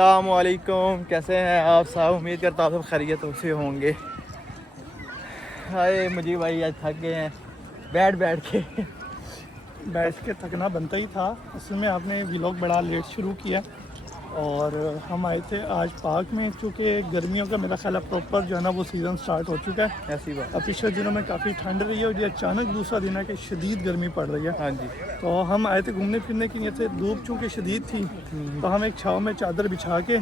अस्सलामुअलैकुम, कैसे हैं आप सब। उम्मीद करता हूँ सब खैरियत से होंगे। हाय मुझे भाई आज थक गए हैं बैठ के थकना बनता ही था। असल में आपने व्लॉग बड़ा लेट शुरू किया और हम आए थे आज पार्क में, क्योंकि गर्मियों का मेरा ख्याल है प्रॉपर जो है ना वो सीज़न स्टार्ट हो चुका है। ऐसी बात। अब पिछले दिनों में काफ़ी ठंड रही है और ये अचानक दूसरा दिन है कि शदीद गर्मी पड़ रही है। हाँ जी। तो हम आए थे घूमने फिरने के लिए थे, धूप चूँकि शदीद थी तो हम एक छाँव में चादर बिछा के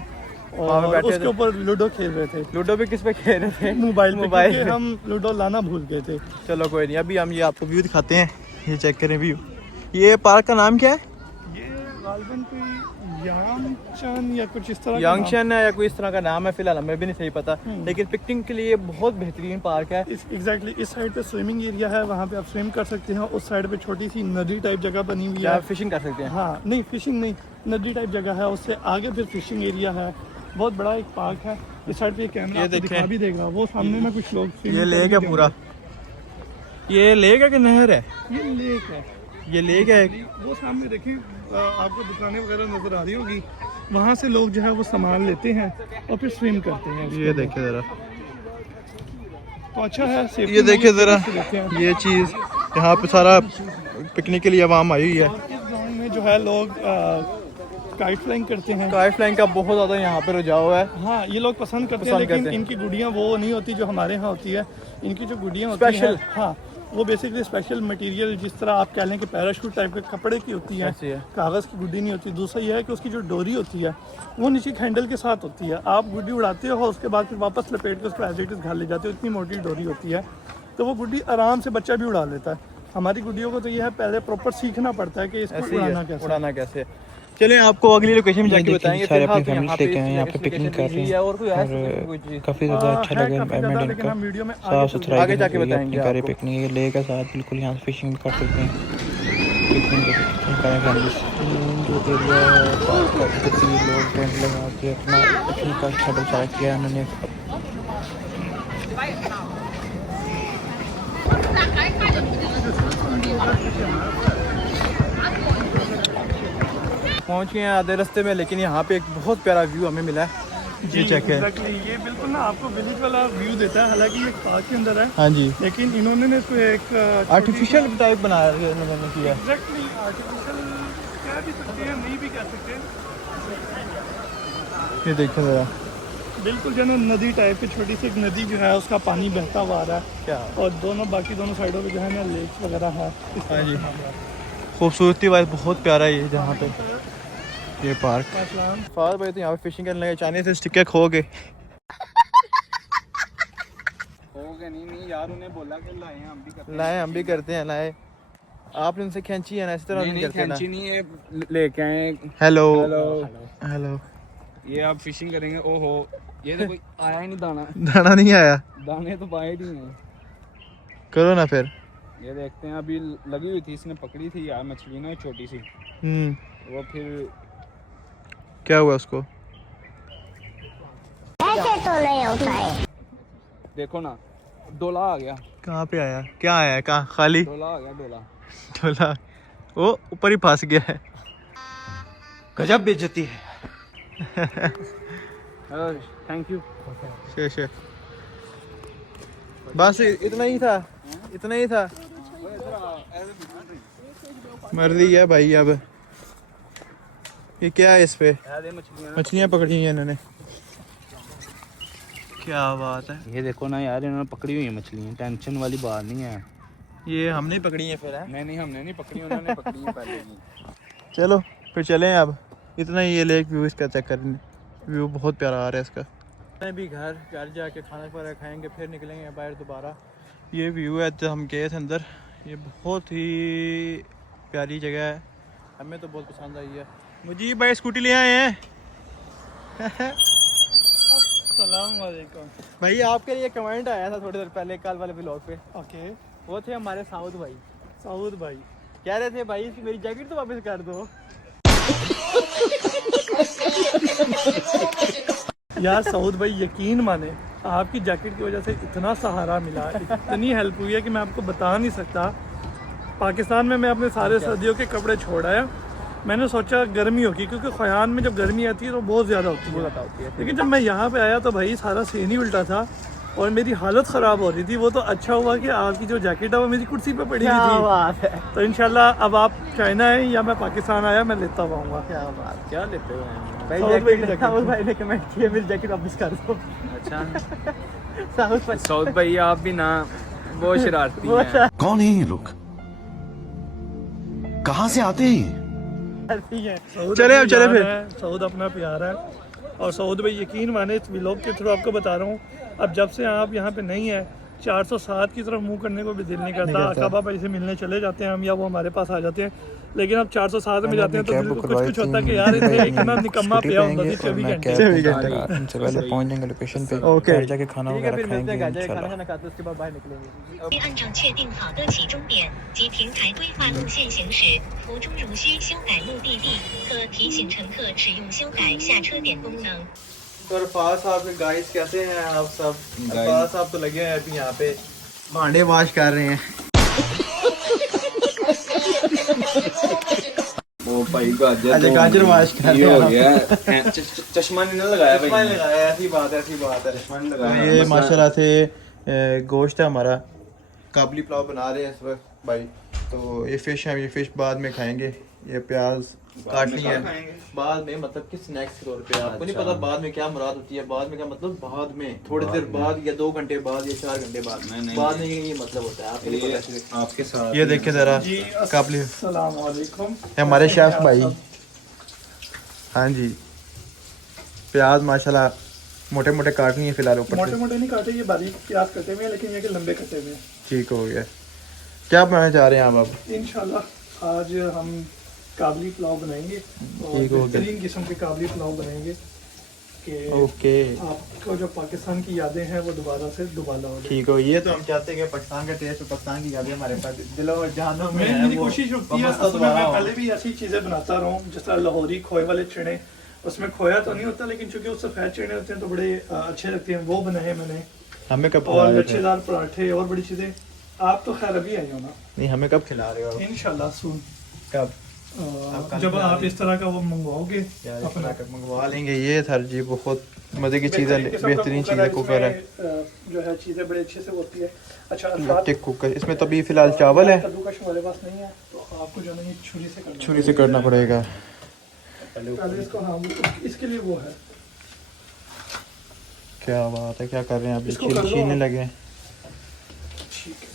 और उसके ऊपर लूडो खेल रहे थे। लूडो भी किस पे खेल रहे थे? मोबाइल पे। हम लूडो लाना भूल गए थे। चलो कोई नहीं, अभी हम ये आपको व्यू दिखाते हैं। ये चेक करें व्यू। ये पार्क का नाम क्या है? ये गालबन कोई यांगशन या कुछ इस तरह यांगशन है या कोई इस तरह का नाम है, फिलहाल हमें भी नहीं सही पता। लेकिन पिकनिक के लिए बहुत बेहतरीन पार्क है। एग्जैक्टली इस साइड पे स्विमिंग एरिया है, वहाँ पे आप स्विम कर सकते हैं। उस साइड पे छोटी सी नदी टाइप जगह बनी हुई है, फिशिंग कर सकते हैं। हाँ नहीं फिशिंग नहीं, नदी टाइप जगह है, उससे आगे फिर फिशिंग एरिया है। बहुत बड़ा एक पार्क है। इस साइड पे कैमरा दिखा भी देगा, वो सामने में कुछ लोग। ये लेक है पूरा। ये लेक है कि नहर है? ये लेक है। ये लेक है। वो सामने देखिए आपको दुकानें वगैरह नजर आ रही होगी, वहाँ से लोग जो है वो सामान लेते हैं और फिर स्विम करते हैं। ये देखिए जरा, तो अच्छा है। ये देखिए जरा, ये चीज़ यहाँ पे सारा पिकनिक के लिए आवाम आई हुई है। इस ग्राउंड में जो है लोग काइट फ्लाइंग करते हैं। काइट फ्लाइंग का बहुत ज़्यादा यहाँ पे रुझाव है। हाँ ये लोग पसंद करते हैं, लेकिन इनकी गुड़ियाँ वो नहीं होती जो हमारे यहाँ होती है। इनकी जो गुड़ियाँ होती हैं, हाँ वो बेसिकली स्पेशल मटेरियल, जिस तरह आप कह लें कि पैराशूट टाइप के कपड़े की होती है, कागज़ की गुड्डी नहीं होती। दूसरा यह है कि उसकी जो डोरी होती है वो नीचे हैंडल के साथ होती है। आप गुड्डी उड़ाते हो, उसके बाद फिर वापस लपेट के उसको एज इट इज़ घर ले जाते हो। इतनी मोटी डोरी होती है, तो वो गुड्डी आराम से बच्चा भी उड़ा लेता है। हमारी गुड्डियों को तो यह है पहले प्रॉपर सीखना पड़ता है कि इसको उड़ाना कैसे। चलिए आपको अगली लोकेशन में जाके बताएंगे। सारे अपनी फैमिली लेके आए, यहाँ पे पिकनिक कर रहे हैं और काफ़ी ज़्यादा अच्छा लगा एनवायरनमेंट इनका, साफ सुथरा। आगे जाके बताएंगे आपको पिकनिक ये लेक के साथ बिल्कुल यहाँ से फिशिंग कर सकते हैं। पिकनिक करें फैमिली जो एरिया है पार्क का, इधर लोग टेंट लगा के अपना पिकनिक का अच्छा बचा किया उन्होंने। पहुंच गए हैं आधे रास्ते में, लेकिन यहाँ पे एक बहुत प्यारा व्यू हमें मिला है। जी चेक है। ये बिल्कुल ना आपको विलेज वाला व्यू देता है, हालांकि ये पार्क के अंदर है। हाँ जी। लेकिन इन्होंने इसको एक आर्टिफिशियल टाइप बनाया इन्होंने किया। एग्जैक्टली आर्टिफिशियल कह भी सकते हैं, नहीं भी कह सकते। ये देखिए जरा, बिल्कुल जो है नदी टाइप की छोटी सी एक नदी जो है उसका पानी बहता हुआ आ रहा है क्या, और बाकी दोनों साइडों पे जो है ना लेक वगैरह है। हाँ जी, खूबसूरती वाइज बहुत प्यारा है ये जहाँ पे ये पार्क। फाद भाई तो यहाँ पे फिशिंग करने लगे, चाइनीज से स्टिकर खो गए। नहीं यार, उन्हें बोला कि लाए हम भी करते हैं। लाए आपने उनसे खींची है ना, इस तरह नहीं करते ना। नहीं है, लेके आए। हेलो हेलो हेलो, ये आप फिशिंग करेंगे। ओहो, ये तो कोई आया ही नहीं दाना। दाना नहीं आया, दाने तो पाए नहीं है। करो ना फिर। ये देखते हैं, अभी लगी हुई थी, इसने पकड़ी थी यार मछली ना छोटी सी। वो फिर क्या हुआ उसको? ऐसे तो नहीं होता है। देखो ना, डोला आ गया। कहाँ पे आया? क्या आया? कहाँ? खाली डोला आ गया। डोला वो ऊपर ही फंस गया है। गजब बेइज्जती है। Thank you. शेर बस इतना ही था। मर्जी है भाई। अब ये क्या है? इस पे मछलियाँ पकड़ी हैं इन्होंने। क्या बात है। ये देखो ना यार, इन्होंने पकड़ी हुई है मछलियाँ, टेंशन वाली बात नहीं है। ये हमने पकड़ी है फिर है? नहीं, हमने नहीं पकड़ी, उन्होंने पकड़ी है पहले ही। चलो फिर चलें अब। इतना ही ये लेक व्यू इसका चेक करें, व्यू बहुत प्यारा आ रहा है इसका। मैं भी घर जाके खाना वगैरह खाएंगे, फिर निकलेंगे बाहर दोबारा। ये व्यू है जब हम गए थे अंदर, ये बहुत ही प्यारी जगह है, हमें तो बहुत पसंद आई है। मुझे भाई स्कूटी ले आए हैं। अस्सलाम वालेकुम भाई, आपके लिए कमेंट आया था थोड़ी देर पहले कल वाले व्लॉग पे। ओके, वो थे हमारे साउद भाई कह रहे थे भाई मेरी जैकेट तो वापस कर दो। यार सऊद भाई यकीन माने, आपकी जैकेट की वजह से इतना सहारा मिला, इतनी हेल्प हुई है कि मैं आपको बता नहीं सकता। पाकिस्तान में मैं अपने सारे सर्दियों के कपड़े छोड़ आया मैंने सोचा गर्मी होगी, क्योंकि ख़यान में जब गर्मी आती है तो बहुत ज़्यादा होती है। लेकिन जब मैं यहाँ पे आया तो भाई सारा सीन ही उल्टा था और मेरी हालत ख़राब हो रही थी। वो तो अच्छा हुआ कि आपकी जो जैकेट है वो मेरी कुर्सी पे पड़ी हुई थी। तो इंशाल्लाह अब आप चाइना है या मैं पाकिस्तान आया, मैं लेता आऊँगा। क्या लेते हो भाई ने कमेंट किया मेरी जैकेट वापस कर दो। अच्छा सऊद भाई आप भी ना बहुत शरारती हैं। कौन है ये लोग, कहाँ से आते हैं? चले अब चले फिर। सऊद अपना प्यार है और सऊद भाई यकीन माने इस व्लॉग के थ्रू आपको बता रहा हूँ, अब जब से आप यहाँ पे नहीं है 407 की तरफ मुंह करने को भी दिल नहीं करता। अकाबा भाई से मिलने चले जाते हैं हम या वो हमारे पास आ जाते हैं, लेकिन अब 407 में जाते हैं तो दिल को कुछ होता है कि यार इतना निकम्मा पिया होता है 24 घंटे। से पहले पहुंच जाएंगे लोकेशन पे, घर जाके खाना वगैरह खाएंगे इंशाल्लाह। 按照确定好的起终点及平台规划路线行驶，途中如需修改目的地，可提醒乘客使用修改下车点功能。 तो अरफाज साहब के गाइस कैसे हैं आप सब? अरफाज साहब तो लगे हैं अभी यहाँ पे भांडे वाश कर रहे हैं। ओ भाई गाजर अच्छा गाजर वाश कर रहे ये हो हैं। गया चश्मा नहीं ना लगाया चश्मा भाई नहीं लगाया, ऐसी बात है, ऐसी बात है। चश्मा नहीं लगाया ये माशाल्लाह से गोश्त है हमारा, काबली पुलाव बना रहे हैं इस वक्त भाई। तो ये फिश है, ये फिश बाद में खाएंगे। ये प्याज काटनी है बाद में, मतलब कि स्नैक्स के तौर पे। आपको नहीं पता बाद में क्या मुराद होती है, बाद में क्या मतलब बाद में थोड़ी देर बाद या 2 घंटे बाद या 4 घंटे बाद, बाद में ये मतलब होता है। आपको नहीं पता। आपके साथ ये देखे जरा जी काबली अस्सलाम वालेकुम। हमारे शेफ भाई। हाँ जी, प्याज माशाल्लाह मोटे मोटे काटनी है फिलहाल ऊपर मोटे से। मोटे नहीं काटे, ये बारीक प्याज कटे हुए हैं, लेकिन ये कि लंबे कटे हुए हैं। ठीक हो गया। क्या बनाना चाह रहे हैं आप अब? इंशाल्लाह आज हम काबली पुलाव बनाएंगे और ठीक हो गया। बेहतरीन किस्म के काबली पुलाव बनाएंगे कि ओके आपको जो पाकिस्तान की यादें हैं वो दोबारा से दोबारा हो जाए। ठीक हो। ये तो हम चाहते हैं कि पाकिस्तान का टेस्ट और पाकिस्तान की यादें हमारे पास दिलों और जानों में है। मेरी वो कोशिश होती है वापस असल में दोबारा मैं हो। पहले भी ऐसी चीज़ें बनाता रहा हूँ, जिस तरह लाहौरी खोए वाले चने, उसमें खोया तो नहीं होता लेकिन चूंकि उससे सफ़ेद चने होते हैं तो बड़े अच्छे लगते हैं, वो बनाए मैंने। हमें कब और खिला रहे थे? लच्छेदार पराठे और बड़ी चीज़ें। आप तो खैर अभी आई हो ना? नहीं, हमें कब खिला रहे हो? इंशाल्लाह सून कब? जब आप इस तरह का वो मंगवाओगे यार अपना मंगवा लेंगे। ये सर जी बहुत मज़े की चीज़ है, बेहतरीन चीज़ है। कुकर है जो है, चीज़ें बड़ी अच्छे से होती है। अच्छा अल्फाज, टिक कुकर। इसमें तो अभी फिलहाल चावल है, कद्दूकश हमारे पास नहीं है तो आपको जो है ना ये छुरी से करना है। छुरी से करना पड़ेगा। पहले इसको, हाँ इसके लिए वो है। क्या बात है, क्या कर रहे हैं आप? इसको कर लो छीनने आप। लगे हैं। ठीक है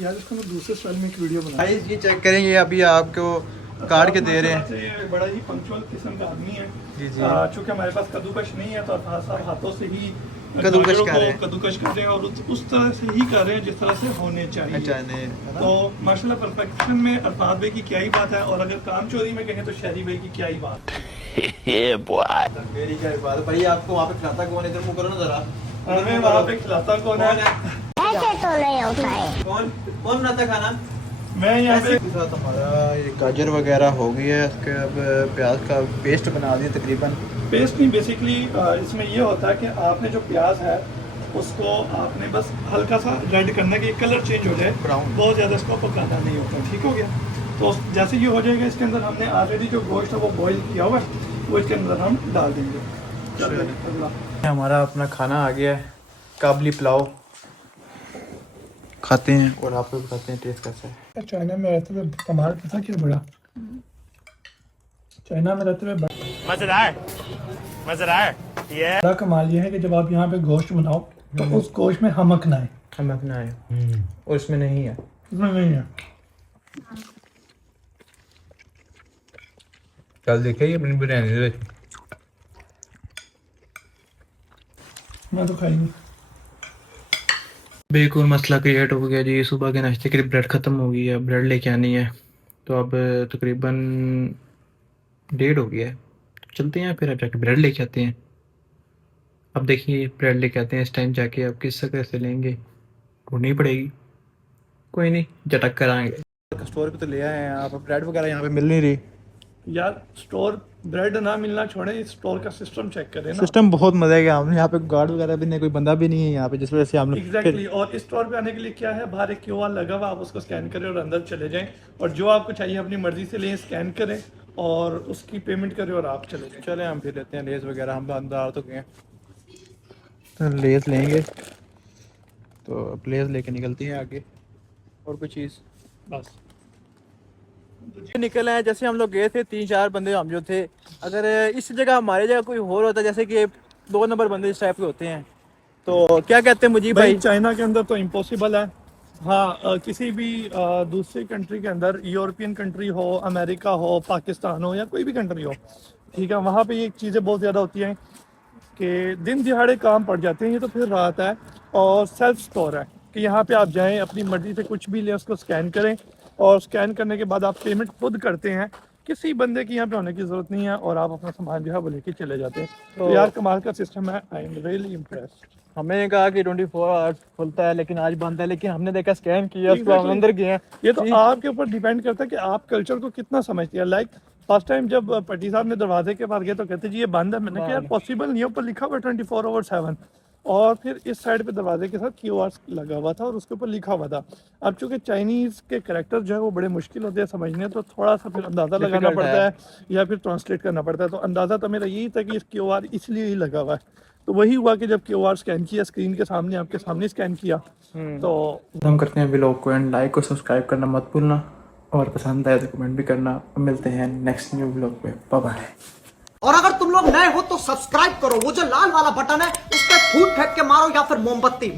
यार, इसको मैं दूसरे स्टाइल में एक वीडियो बना। गाइस ये चेक करेंगे, अभी आपको काट के दे रहे हैं। ये बड़ा ही पंक्चुअल किस्म का आदमी है जी जी। चूँकि हमारे पास कद्दूकश नहीं है तो अरफाज साहब हाथों से ही कद्दूकश गाजरों कर को रहे हैं। कद्दूकश कर रहे हैं और उस तरह से ही कर रहे हैं जिस तरह से होने चाहिए। अच्छा नहीं तो माशाल्लाह परफेक्शन में अरफाज भाई की क्या ही बात है, और अगर काम चोरी में कहें तो शहरी भाई की क्या ही बात है। मेरी क्या बात है भाई? आपको वहाँ पे खिलाता कौन है? इधर मुँह करो ना जरा। हमें वहाँ पे खिलाता कौन है? ऐसे तो नहीं होता है। कौन कौन बनाता है खाना? मैं यहाँ पे के साथ हमारा ये गाजर वगैरह हो गई है, इसके अब प्याज का पेस्ट बना दिया तकरीबन। पेस्ट नहीं, बेसिकली इसमें ये होता है कि आपने जो प्याज है उसको आपने बस हल्का सा रेड करना है कि कलर चेंज हो जाए, ब्राउन। बहुत ज़्यादा इसको पकाना नहीं होता। ठीक हो गया? तो जैसे ये हो जाएगा, इसके अंदर हमने ऑलरेडी जो गोश्त है वो बॉईल किया हुआ है, वो इसके अंदर हम डाल देंगे। चलिए अगला हमारा अपना खाना आ गया है, काबली पुलाव खाते हैं और आपको बताते हैं टेस्ट कैसा है। चाइना में रहते हुए कमाल पता क्या बड़ा, चाइना में रहते हुए बड़ा कमाल ये है कि जब आप यहाँ पे गोश्त बनाओ तो उस गोश्त में हमक ना आए। हम अपना है और इसमें नहीं है। इसमें नहीं है। कल देखिए अपनी बिरयानी दे मैं तो खाई नहीं। एक और मसला क्रिएट हो गया जी। सुबह के नाश्ते के लिए ब्रेड ख़त्म हो गई है, ब्रेड लेके आनी है। तो अब तकरीबन 1:30 हो गया है, तो चलते हैं फिर अब जाके ब्रेड लेके आते हैं। अब देखिए ब्रेड लेके आते हैं, इस टाइम जाके अब किस तरह से लेंगे, ढूंढनी पड़ेगी। कोई नहीं, झटक कर आएंगे। स्टोर पे तो ले आए हैं आप, ब्रेड वगैरह यहाँ पे मिल नहीं रही। यार स्टोर ब्रेड ना मिलना छोड़े, इस स्टोर का सिस्टम चेक करें ना। सिस्टम बहुत मजे का, हमने यहाँ पे गार्ड वगैरह भी नहीं, कोई बंदा भी नहीं है यहाँ पे, जिस वजह से हम लोग एग्जैक्टली और इस स्टोर पे आने के लिए क्या है, बाहर एक QR लगा हुआ, आप उसको स्कैन करें और अंदर चले जाएं और जो आपको चाहिए अपनी मर्जी से लें, स्कैन करें और उसकी पेमेंट करें और आप चले जाएं। चले हम फिर लेते हैं लेस वगैरह, हम तो अंदर आ तो गए, तो लेस लेंगे तो अब लेस लेके निकलती है आगे, और कोई चीज़ बस निकल आए। जैसे हम लोग गए थे 3-4 बंदे हम जो थे, अगर इस जगह हमारी जगह कोई और होता, जैसे कि 2 नंबर बंदे इस टाइप के होते हैं, तो क्या कहते हैं मुझे भाई भाई? चाइना के अंदर तो इम्पॉसिबल है। हाँ किसी भी दूसरी कंट्री के अंदर, यूरोपियन कंट्री हो, अमेरिका हो, पाकिस्तान हो या कोई भी कंट्री हो, ठीक है, वहाँ पे ये चीज़ें बहुत ज़्यादा होती हैं कि दिन दिहाड़े काम पड़ जाते हैं, ये तो फिर रात है और सेल्फ स्टोर है कि यहाँ पे आप जाएं अपनी मर्जी से कुछ भी लें, उसको स्कैन करें और स्कैन करने के बाद आप पेमेंट खुद करते हैं, किसी बंदे की यहाँ पे होने की ज़रूरत नहीं है और आप अपना सामान जो है वो लेके चले जाते हैं। तो यार कमाल का सिस्टम है, आई एम रियली इम्प्रेस्ड। हमने कहा कि 24 आवर्स खुलता है लेकिन आज बंद है, लेकिन हमने देखा स्कैन किया उसको, हम अंदर गए हैं। ये तो आपके ऊपर डिपेंड करता है कि आप कल्चर को कितना समझते हैं। लाइक फर्स्ट टाइम जब पट्टी साहब ने दरवाजे के पास गए तो कहते जी ये बंद है, मैंने कहा यार पॉसिबल नहीं है, ऊपर लिखा हुआ 24/7 और फिर इस साइड पे दरवाजे के साथ QR लगा हुआ था और उसके ऊपर लिखा हुआ था। अब चूंकि चाइनीज़ के कैरेक्टर जो है वो बड़े मुश्किल होते हैं समझने, तो थोड़ा सा फिर अंदाज़ा लगाना पड़ता है या फिर ट्रांसलेट करना पड़ता है। तो अंदाज़ा तो मेरा यही था कि इस QR इसलिए ही लगा हुआ है। तो वही हुआ कि जब QR स्कैन किया, स्क्रीन के सामने आपके सामने स्कैन किया, तो हम करते हैं व्लॉग को एंड, लाइक और सब्सक्राइब करना मत भूलना और पसंद आए तो कमेंट भी करना। मिलते हैं नेक्स्ट न्यू व्लॉग पे, बाय बाय। और अगर तुम लोग नए हो तो सब्सक्राइब करो, वो जो लाल वाला बटन है उस पर फूट फेंक के मारो या फिर मोमबत्ती।